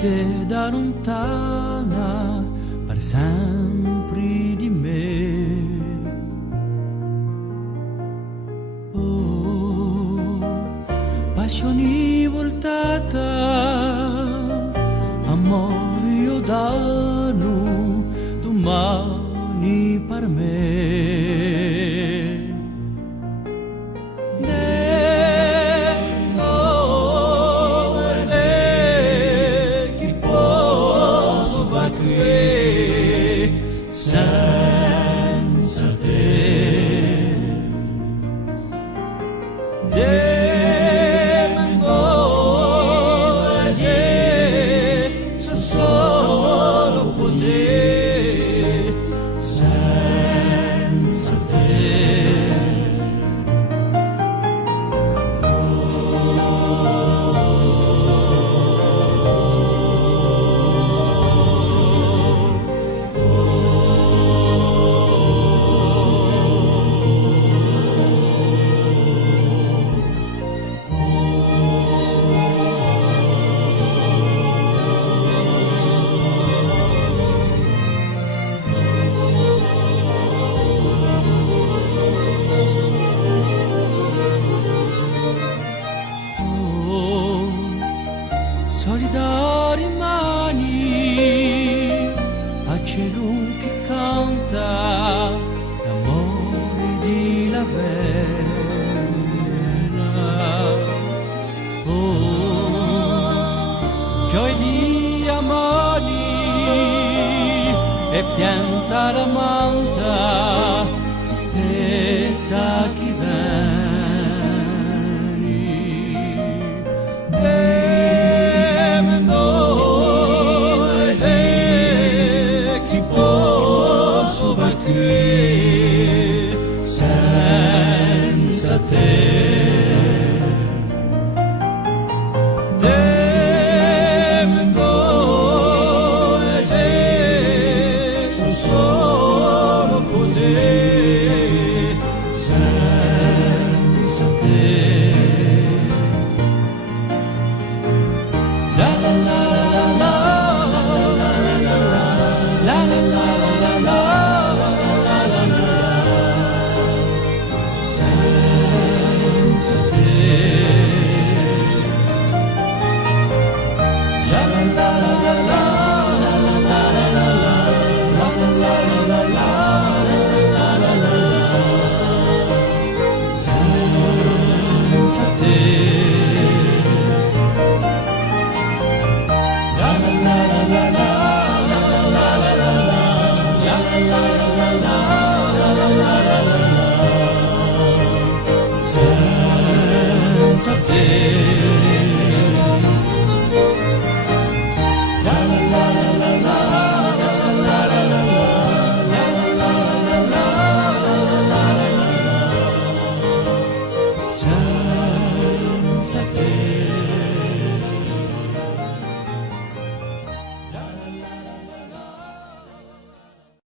te da lontana per sempre di me. Oh, passioni voltata, amore io danno domani per me. Senza te devo essere solo così, senza te. Solidari mani a cielo che canta l'amore di la vena. Oh, gioia di amori e pianta la manta, tristezza chi senza te devo essere solo così.